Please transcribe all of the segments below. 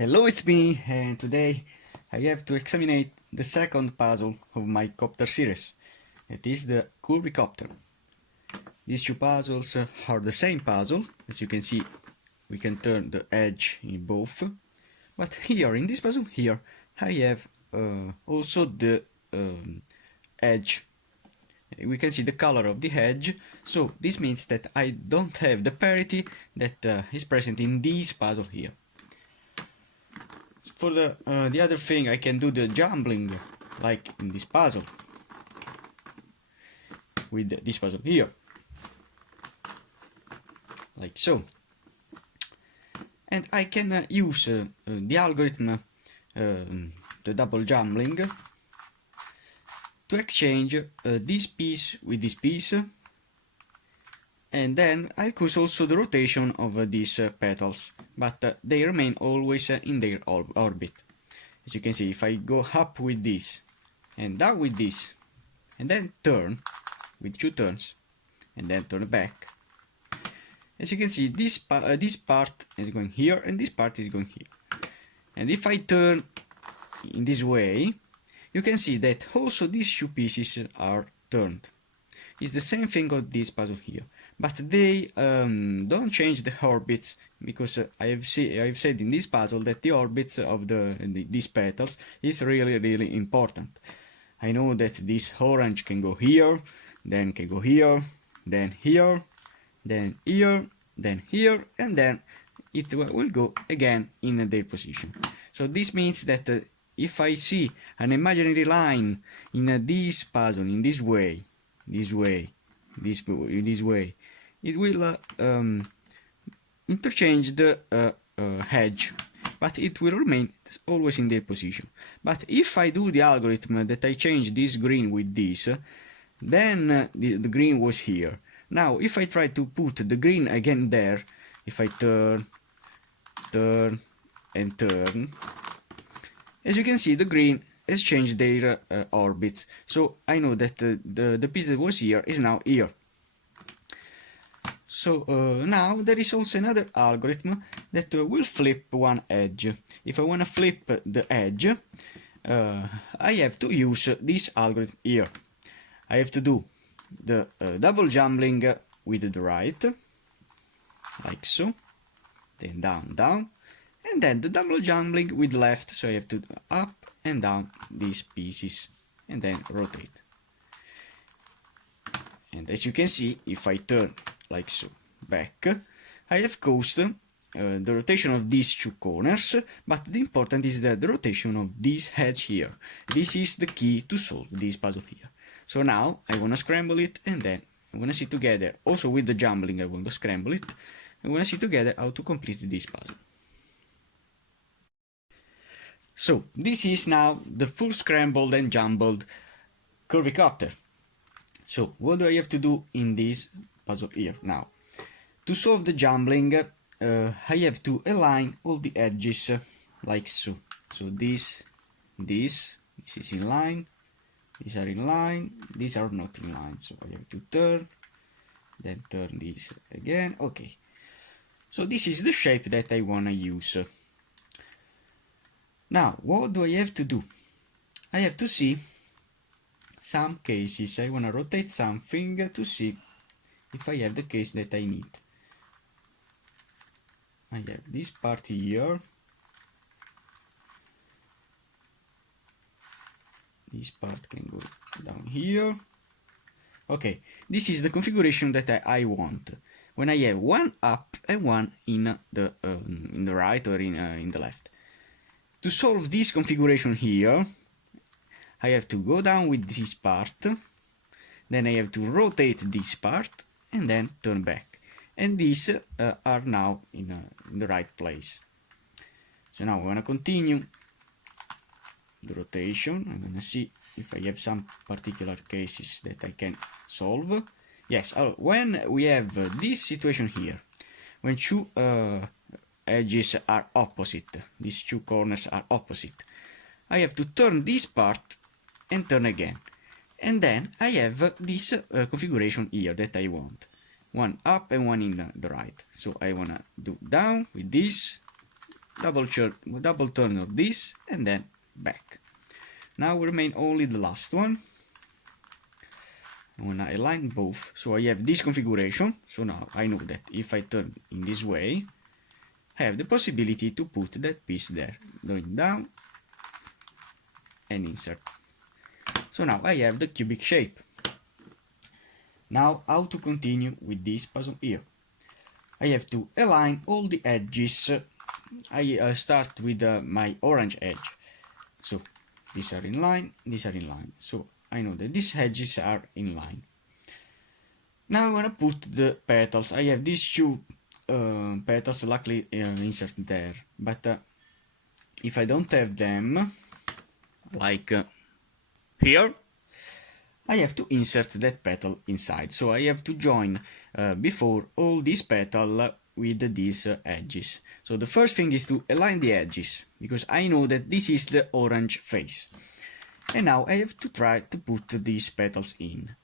Hello, it's me, and today I have to examine the second puzzle of my Copter series. It is the Curvy Copter. These two puzzles are the same puzzle. As you can see, we can turn the edge in both. But here, in this puzzle here, I have also the edge. We can see the color of the edge, so this means that I don't have the parity that is present in this puzzle here. For the other thing, I can do the jumbling, like in this puzzle, with this puzzle here, like so. And I can use the algorithm, the double jumbling, to exchange this piece with this piece, and then I choose also the rotation of these petals, but they remain always in their orbit. As you can see, if I go up with this and down with this and then turn with two turns and then turn back, as you can see, this part is going here and this part is going here. And if I turn in this way, you can see that also these two pieces are turned. It's the same thing on this puzzle here, but they don't change the orbits, because I have said in this puzzle that the orbits of these petals is really important. I know that this orange can go here, then can go here, then here, then here, then here, and then it will go again in their position. So this means that if I see an imaginary line in this puzzle in this way, this way, it will interchange the edge, but it will remain always in their position. But if I do the algorithm that I change this green with this, then the green was here. Now if I try to put the green again there, if I turn and turn, as you can see, the green has changed their orbits, so I know that the piece that was here is now here. So now there is also another algorithm that will flip one edge. If I want to flip the edge, I have to use this algorithm here. I have to do the double jumbling with the right, like so, then down, down, and then the double jumbling with left, so I have to do up and down these pieces, and then rotate. And as you can see, if I turn like so back, I have caused the rotation of these two corners, but the important is the rotation of this edge here. This is the key to solve this puzzle here. So now I want to scramble it, and then I want to see together, also with the jumbling I want to scramble it, I want to see together how to complete this puzzle. So this is now the full scrambled and jumbled Curvy Copter. So what do I have to do in this puzzle here now? To solve the jumbling, I have to align all the edges like so. So this is in line, these are in line, these are not in line. So I have to turn, then turn this again. Okay. So this is the shape that I want to use. Now, what do I have to do? I have to see some cases. I want to rotate something to see if I have the case that I need. I have this part here. This part can go down here. Okay, this is the configuration that I want. When I have one up and one in the right or in the left. To solve this configuration here, I have to go down with this part, then I have to rotate this part, and then turn back. And these are now in the right place. So now I want to continue the rotation. I'm going to see if I have some particular cases that I can solve. Yes, when we have this situation here, when two edges are opposite, these two corners are opposite, I have to turn this part and turn again, and then I have this configuration here that I want, one up and one in the right. So I want to do down with this, double turn of this, and then back. Now remain only the last one. I want to align both, so I have this configuration. So now I know that if I turn in this way, I have the possibility to put that piece there, going down and insert. So now I have the cubic shape. Now how to continue with this puzzle here? I have to align all the edges. I start with my orange edge. So these are in line, these are in line. So I know that these edges are in line. Now I want to put the petals. I have these two petals luckily inserted there, but if I don't have them, like here, I have to insert that petal inside. So I have to join before all these petals with these edges. So the first thing is to align the edges, because I know that this is the orange face. And now I have to try to put these petals in.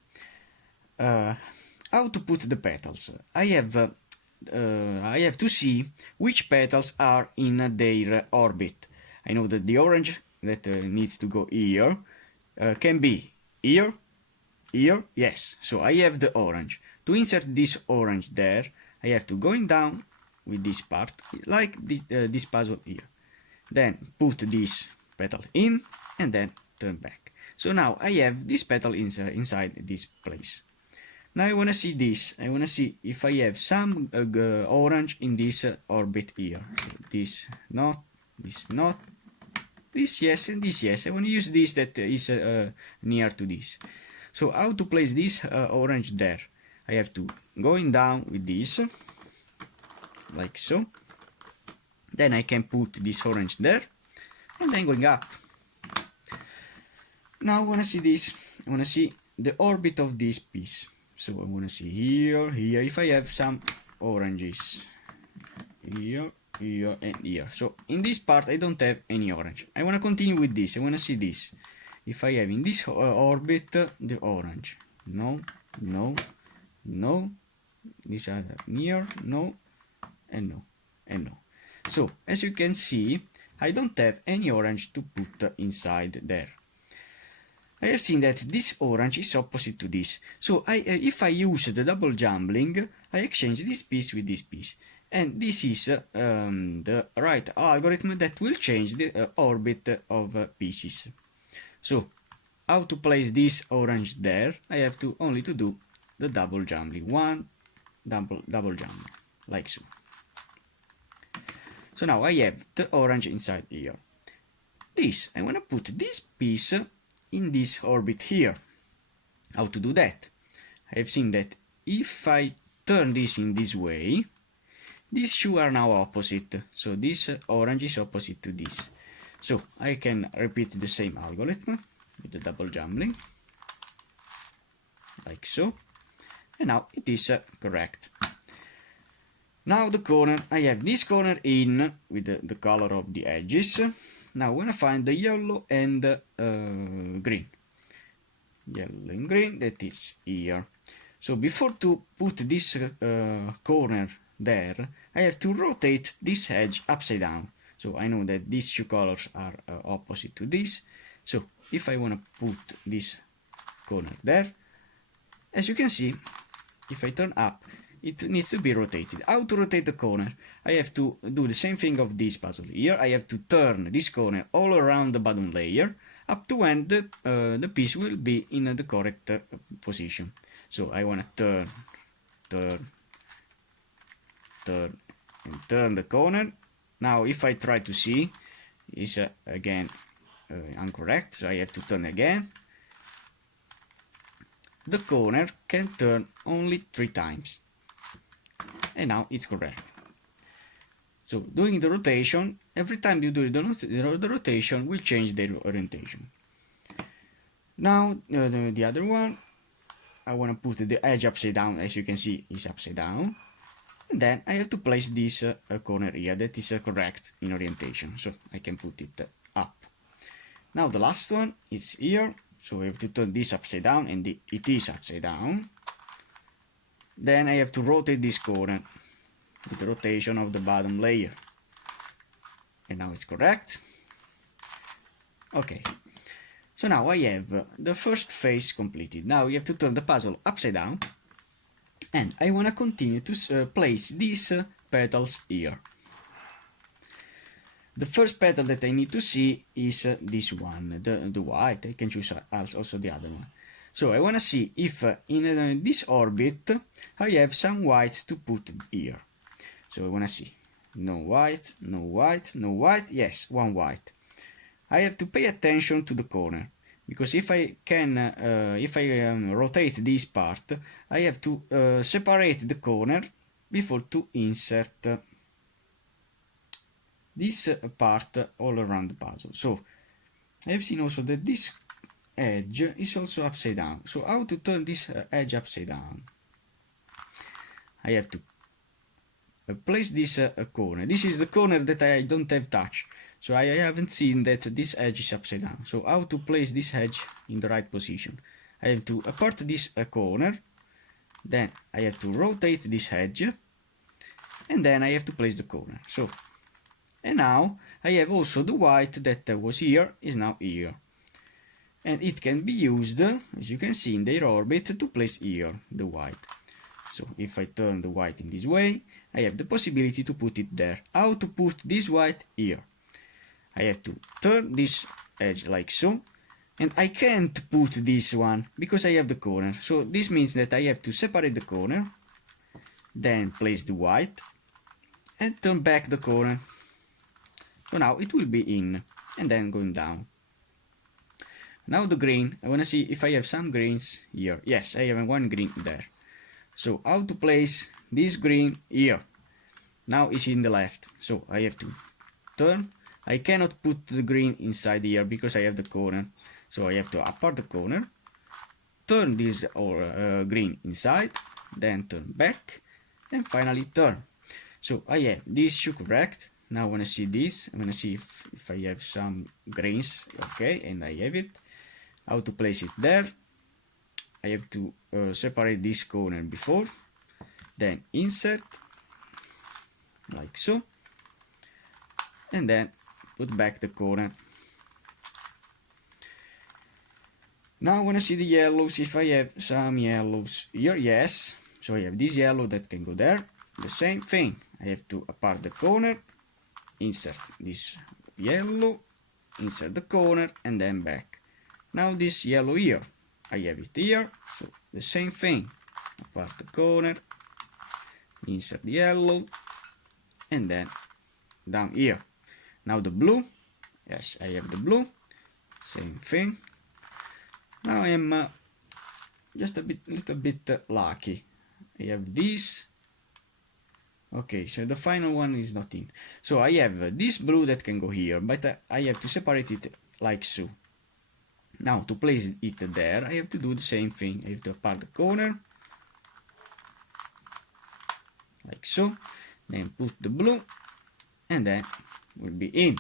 How to put the petals? I have to see which petals are in their orbit. I know that the orange that needs to go here can be here, here, yes. So I have the orange. To insert this orange there, I have to going down with this part, like this puzzle here. Then put this petal in, and then turn back. So now I have this petal inside this place. Now I want to see this. I want to see if I have some orange in this orbit here. So this not, this yes, and this yes. I want to use this that is near to this. So how to place this orange there? I have to going down with this, like so. Then I can put this orange there, and then going up. Now I want to see this. I want to see the orbit of this piece. So I want to see here, here, if I have some oranges. Here, here, and here. So in this part I don't have any orange. I want to continue with this. I want to see this. If I have in this orbit the orange. No, no, no. These are near, no, and no, and no. So as you can see, I don't have any orange to put inside there. I have seen that this orange is opposite to this. So if I use the double jumbling, I exchange this piece with this piece. And this is the right algorithm that will change the orbit of pieces. So how to place this orange there? I have to only to do the double jumbling. One double jumbling, like so. So now I have the orange inside here. This, I want to put this piece in this orbit here. How to do that? I have seen that if I turn this in this way, these two are now opposite. So this orange is opposite to this. So I can repeat the same algorithm with the double jumbling, like so. And now it is correct. Now the corner, I have this corner in with the color of the edges. Now when I find the yellow and green. Yellow and green, that is here. So before to put this corner there, I have to rotate this edge upside down. So I know that these two colors are opposite to this. So if I want to put this corner there, as you can see, if I turn up, it needs to be rotated. How to rotate the corner? I have to do the same thing of this puzzle here. I have to turn this corner all around the bottom layer up to when the piece will be in the correct position. So I want to turn the corner. Now if I try to see, it's again incorrect, so I have to turn again. The corner can turn only 3 times. And now it's correct. So doing the rotation, every time you do the rotation will change the orientation. Now the other one, I want to put the edge upside down. As you can see, it's upside down. And then I have to place this corner here that is correct in orientation, so I can put it up. Now the last one is here, so I have to turn this upside down, and it is upside down. Then I have to rotate this corner with the rotation of the bottom layer. and now it's correct. Okay, so now I have the first phase completed. Now we have to turn the puzzle upside down, and I want to continue to place these petals here. The first petal that I need to see is this one, the white. I can choose also the other one. So I want to see if in this orbit I have some whites to put here. So I want to see. No white, no white, no white. Yes, one white. I have to pay attention to the corner, because if I rotate this part, I have to separate the corner before to insert this part all around the puzzle. So I have seen also that this edge is also upside down. So how to turn this edge upside down? I have to place this corner. This is the corner that I don't have touch, so I haven't seen that this edge is upside down. So how to place this edge in the right position? I have to apart this corner, then I have to rotate this edge, and then I have to place the corner. So, and now I have also the white that was here is now here, and it can be used, as you can see in their orbit, to place here the white. So if I turn the white in this way, I have the possibility to put it there. How to put this white here? I have to turn this edge like so, and I can't put this one because I have the corner. So this means that I have to separate the corner, then place the white, and turn back the corner. So now it will be in, and then going down. Now the green, I want to see if I have some greens here. Yes, I have one green there. So how to place this green here? Now it's in the left, so I have to turn. I cannot put the green inside here because I have the corner, so I have to apart the corner, turn this green inside, then turn back, and finally turn. So I have this should correct. Now I want to see this. I want to see if I have some greens. Okay, and I have it. How to place it there? I have to separate this corner before, then insert like so, and then put back the corner. Now I want to see the yellows, if I have some yellows here. Yes, so I have this yellow that can go there. The same thing, I have to apart the corner, insert this yellow, insert the corner, and then back. Now this yellow here, I have it here, so the same thing, apart the corner, insert the yellow, and then down here. Now the blue, yes, I have the blue, same thing. Now I am just little bit lucky. I have this. Okay, so the final one is not in. So I have this blue that can go here, but I have to separate it like so. Now to place it there, I have to do the same thing. I have to apart the corner, like so, then put the blue, and then will be in.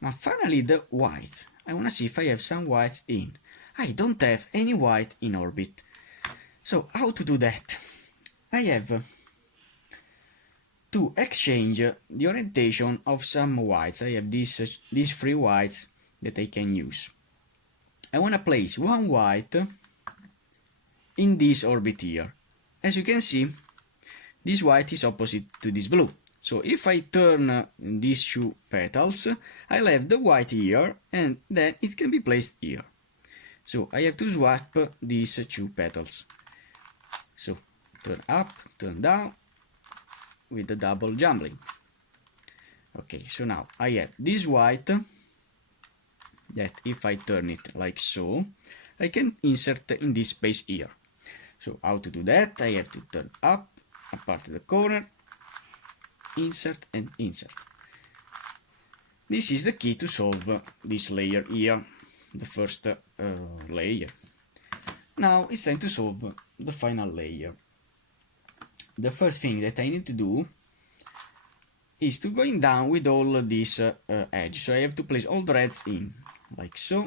Now finally the white. I want to see if I have some whites in. I don't have any white in orbit. So how to do that? I have to exchange the orientation of some whites. I have these three whites that I can use. I want to place one white in this orbit here. As you can see, this white is opposite to this blue. So if I turn these two petals, I'll have the white here, and then it can be placed here. So I have to swap these two petals. So turn up, turn down with the double jumbling. Okay, so now I have this white that if I turn it like so, I can insert in this space here. So how to do that? I have to turn up, apart the corner, insert and insert. This is the key to solve this layer here, the first layer. Now it's time to solve the final layer. The first thing that I need to do is to going down with all this edge. So I have to place all the reds in, like so,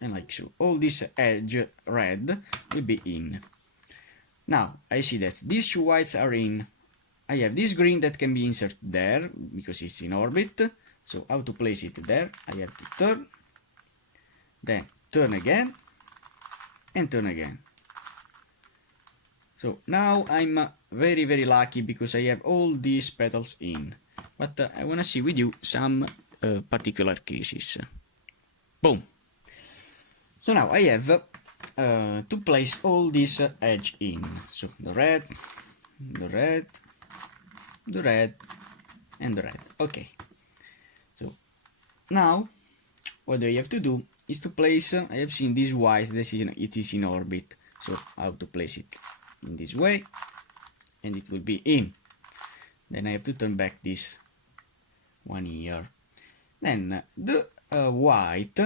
and like so. All this edge red will be in. Now I see that these two whites are in. I have this green that can be inserted there because it's in orbit. So how to place it there? I have to turn, then turn again, and turn again. So now I'm very lucky because I have all these petals in. But I wanna see with you some particular cases. Boom! So now I have to place all this edge in. So the red, the red, the red, and the red. Okay. So now what I have to do is to place, I have seen this white, it is in orbit. So how to place it in this way, and it will be in. Then I have to turn back this one here. Then the white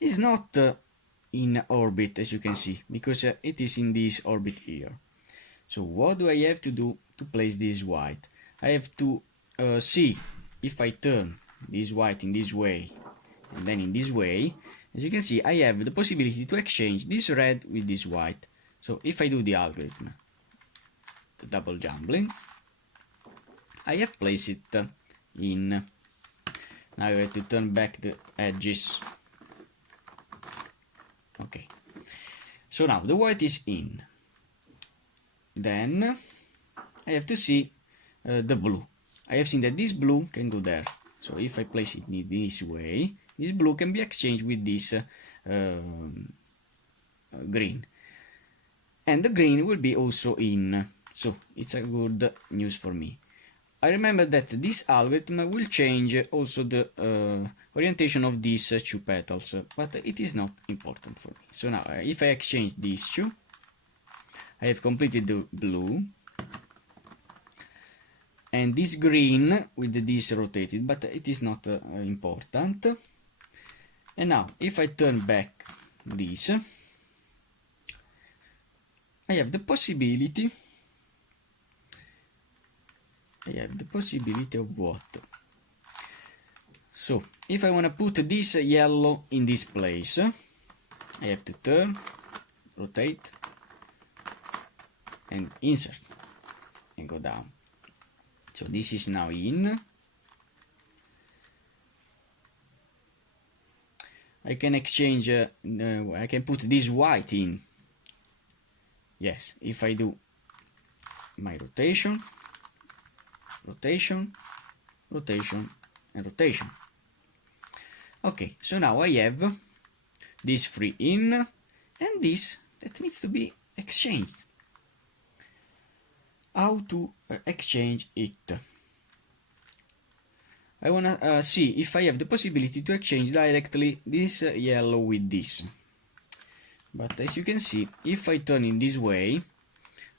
is not in orbit, as you can see, because it is in this orbit here. So what do I have to do to place this white? I have to see if I turn this white in this way and then in this way. As you can see, I have the possibility to exchange this red with this white. So if I do the algorithm, the double jumbling, I have placed it in. Now I have to turn back the edges. Okay, so now the white is in. Then I have to see the blue. I have seen that this blue can go there. So if I place it in this way, this blue can be exchanged with this green. And the green will be also in. So it's a good news for me. I remember that this algorithm will change also the orientation of these two petals, but it is not important for me. So now if I exchange these two, I have completed the blue and this green with this rotated, but it is not important. And now if I turn back this, I have the possibility of what? So if I want to put this yellow in this place, I have to turn, rotate, and insert, and go down. So this is now in. I can exchange, I can put this white in. Yes, if I do my rotation, rotation, rotation, and rotation. Okay, so now I have this free in and this that needs to be exchanged. How to exchange it? I wanna see if I have the possibility to exchange directly this yellow with this. But as you can see, if I turn in this way,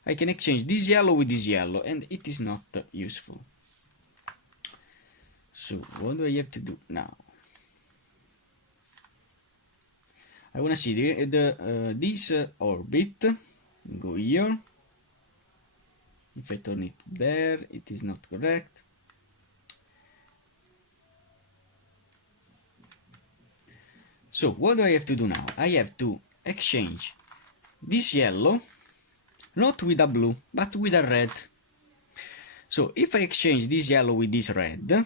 I can exchange this yellow with this yellow, and it is not useful. So what do I have to do now? I want to see this orbit, go here. If I turn it there, it is not correct. So what do I have to do now? I have to exchange this yellow, not with a blue, but with a red. So if I exchange this yellow with this red,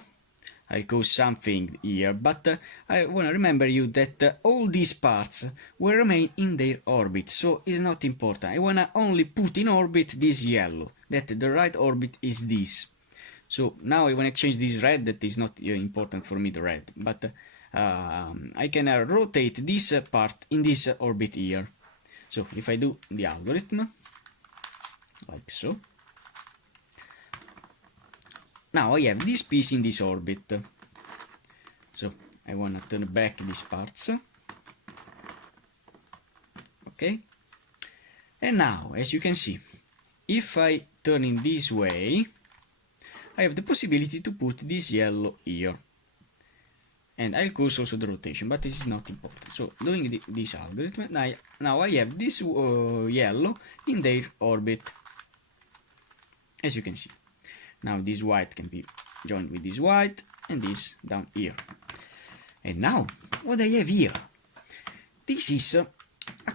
I'll cause something here, but I want to remember you that all these parts will remain in their orbit, so it's not important. I want to only put in orbit this yellow, that the right orbit is this. So now I want to exchange this red, that is not important for me, the red, but I can rotate this part in this orbit here. So if I do the algorithm, like so, now I have this piece in this orbit. So I want to turn back these parts. Okay. And now, as you can see, if I turn in this way, I have the possibility to put this yellow here. And I'll cause also the rotation, but this is not important. So doing this algorithm, now I have this yellow in their orbit, as you can see. Now this white can be joined with this white and this down here. And now what I have here, this is a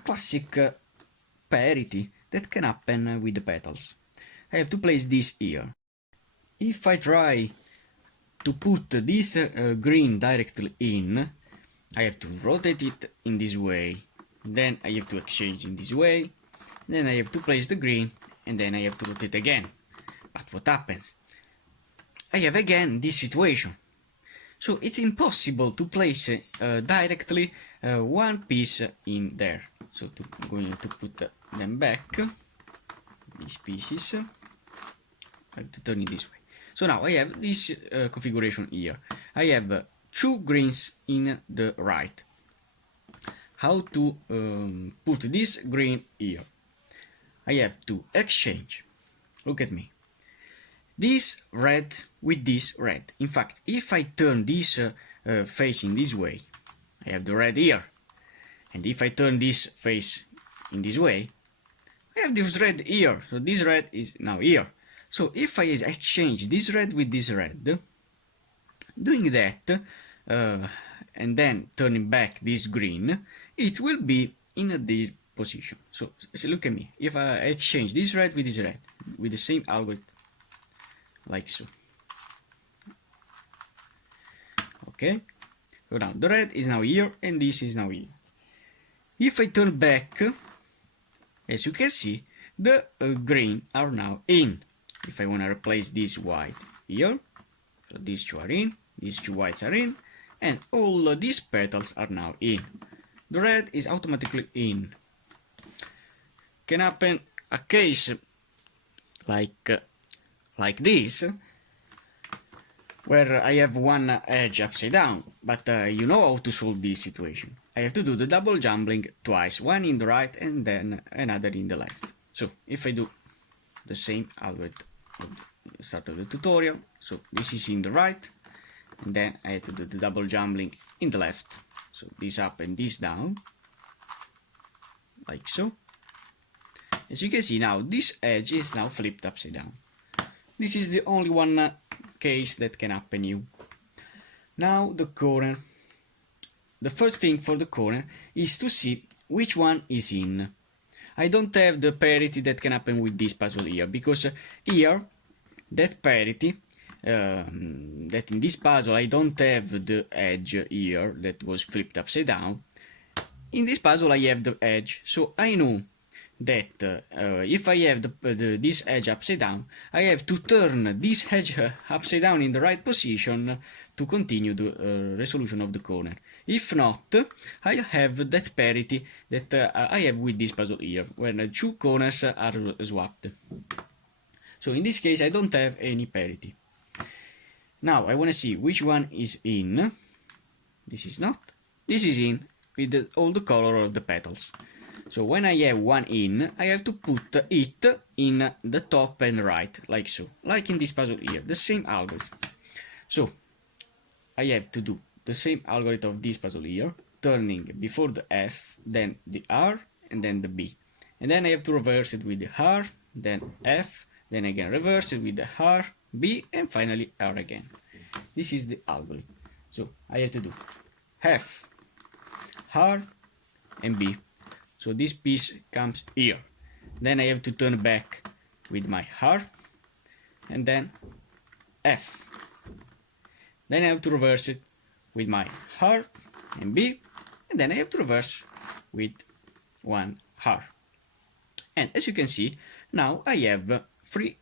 classic parity that can happen with the petals. I have to place this here. If I try to put this green directly in, I have to rotate it in this way, then I have to exchange in this way, then I have to place the green, and then I have to rotate again. But what happens? I have again this situation. So it's impossible to place directly one piece in there. So I'm going to put them back, these pieces. I have to turn it this way. So now I have this configuration here. I have two greens in the right. How to put this green here? I have to exchange. Look at me. This red with this red. In fact, if I turn this facing this way, I have the red here. And if I turn this face in this way, I have this red here. So this red is now here. So if I exchange this red with this red, doing that, and then turning back this green, it will be in the position. So look at me. If I exchange this red with this red, with the same algorithm, like so. Okay, so now the red is now here and this is now here. If I turn back, as you can see, the green are now in. If I want to replace this white here, so these two are in, these two whites are in, and all these petals are now in. The red is automatically in. Can happen a case like this, where I have one edge upside down, but you know how to solve this situation. I have to do the double jumbling twice, one in the right and then another in the left. So if I do the same algorithm at the start of the tutorial, so this is in the right, and then I have to do the double jumbling in the left. So this up and this down, like so. As you can see now, this edge is now flipped upside down. This is the only one case that can happen you. Now the corner. The first thing for the corner is to see which one is in. I don't have the parity that can happen with this puzzle here, because here, that parity, that in this puzzle I don't have the edge here that was flipped upside down. In this puzzle I have the edge, so I know that if I have this edge upside down, I have to turn this edge upside down in the right position to continue the resolution of the corner. If not, I have that parity that I have with this puzzle here, where the two corners are swapped. So in this case I don't have any parity. Now I want to see which one is in. This is not. This is in with all the color of the petals. So when I have one in, I have to put it in the top and right, like so. Like in this puzzle here, the same algorithm. So I have to do the same algorithm of this puzzle here, turning before the F, then the R, and then the B. And then I have to reverse it with the R, then F, then again reverse it with the R, B, and finally R again. This is the algorithm. So I have to do F, R, and B. So this piece comes here. Then I have to turn back with my R, and then F. Then I have to reverse it with my R and B, and then I have to reverse with one R. And as you can see, now I have three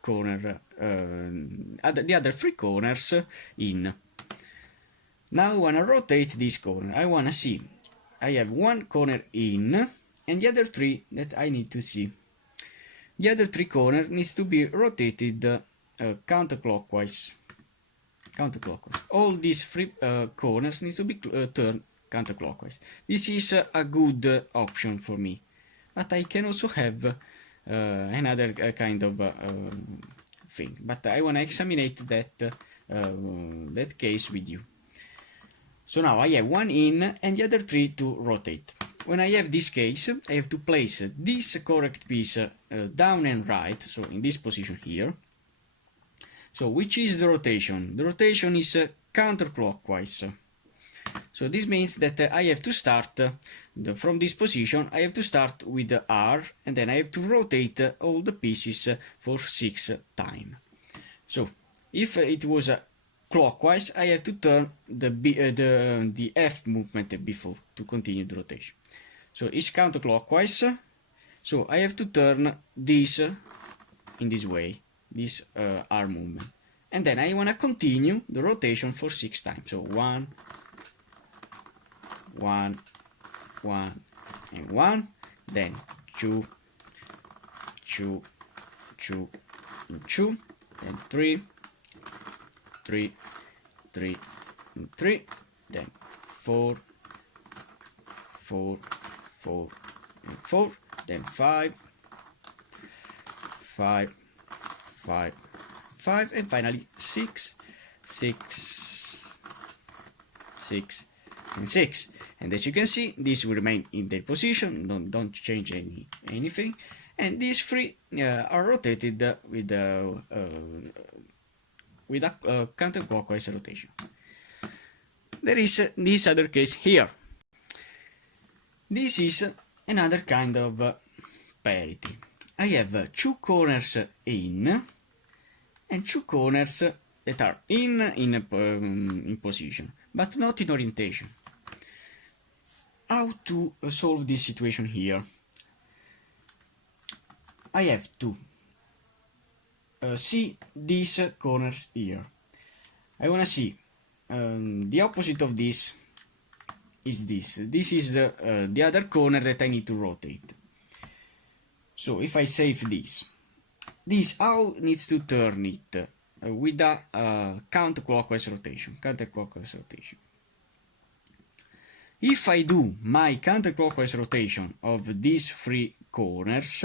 corners, the other three corners in. Now I want to rotate this corner. I want to see. I have one corner in, and the other three that I need to see. The other three corners needs to be rotated counterclockwise. All these three corners needs to be turned counterclockwise. This is a good option for me, but I can also have another kind of thing. But I want to examine that case with you. So now I have one in and the other three to rotate. When I have this case, I have to place this correct piece down and right, so in this position here. So which is the rotation? The rotation is counterclockwise. So this means that I have to start from this position. I have to start with the R, and then I have to rotate all the pieces for 6 times. So if it was clockwise, I have to turn the F movement before to continue the rotation. So it's counterclockwise, so I have to turn this in this way, this arm movement. And then I want to continue the rotation for 6 times. So 1, 1, 1, and 1, then 2, 2, 2, and 2, then 3, 3, 3, and 3, then 4, 4, 4, and 4, then 5, 5, 5, 5, and finally 6, 6, 6, and 6. And as you can see, this will remain in their position, don't change anything. And these 3 are rotated with a counterclockwise rotation. There is this other case here. This is another kind of parity. I have 2 corners in and 2 corners that are in position, but not in orientation. How to solve this situation here? I have to see these corners here. I want to see the opposite of this is this. This is the other corner that I need to rotate. So if I save this how needs to turn it with a counterclockwise rotation. If I do my counterclockwise rotation of these 3 corners,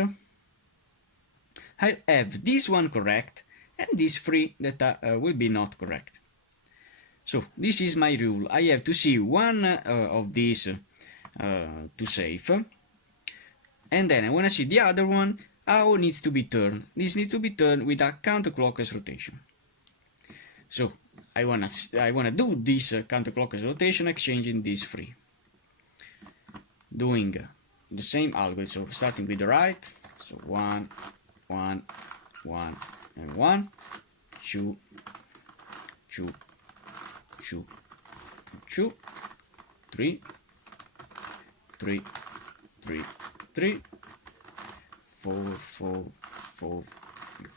I have this one correct and these 3 that will be not correct. So this is my rule. I have to see one of these to save, and then I want to see the other one how it needs to be turned. This needs to be turned with a counterclockwise rotation. So I wanna do this counterclockwise rotation, exchanging these 3, doing the same algorithm. So starting with the right, so 1, 1, 1, and 1, 2, 2, 2, 2, 3, 3, 3, 3, 4, 4, 4,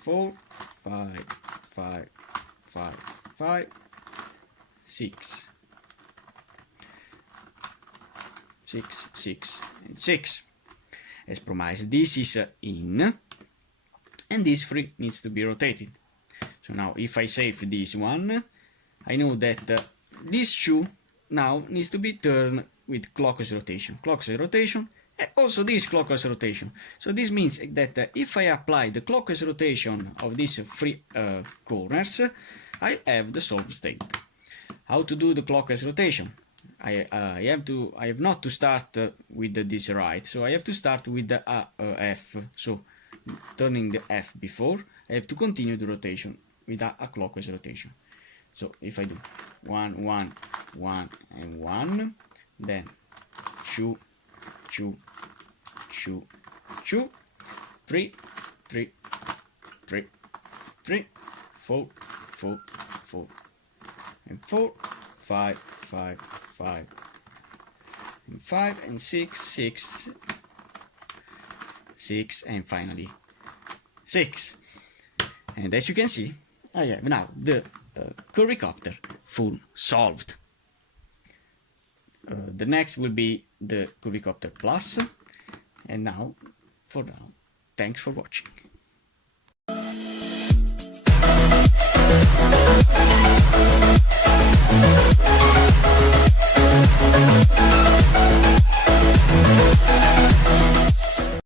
4, 5, 5, 5, 5, 6, 6, 6, and 6. As promised, this is in, and this 3 needs to be rotated. So now if I save this one, I know that these 2 now needs to be turned with clockwise rotation, and also this clockwise rotation. So this means that if I apply the clockwise rotation of these 3 corners, I have the solved state. How to do the clockwise rotation? I have not to start with this right, so I have to start with the F. So turning the F before, I have to continue the rotation with a clockwise rotation. So if I do 1, 1, 1, and 1, then 2, 2, 2, 2, 3, 3, 3, 3, 4, 4, 4, and 4, 5, 5, 5, and 5, and 6, 6, 6, and finally 6. And as you can see, I have now the Curvy Copter full solved. The next will be the Curvy Copter Plus, and now, for now, thanks for watching.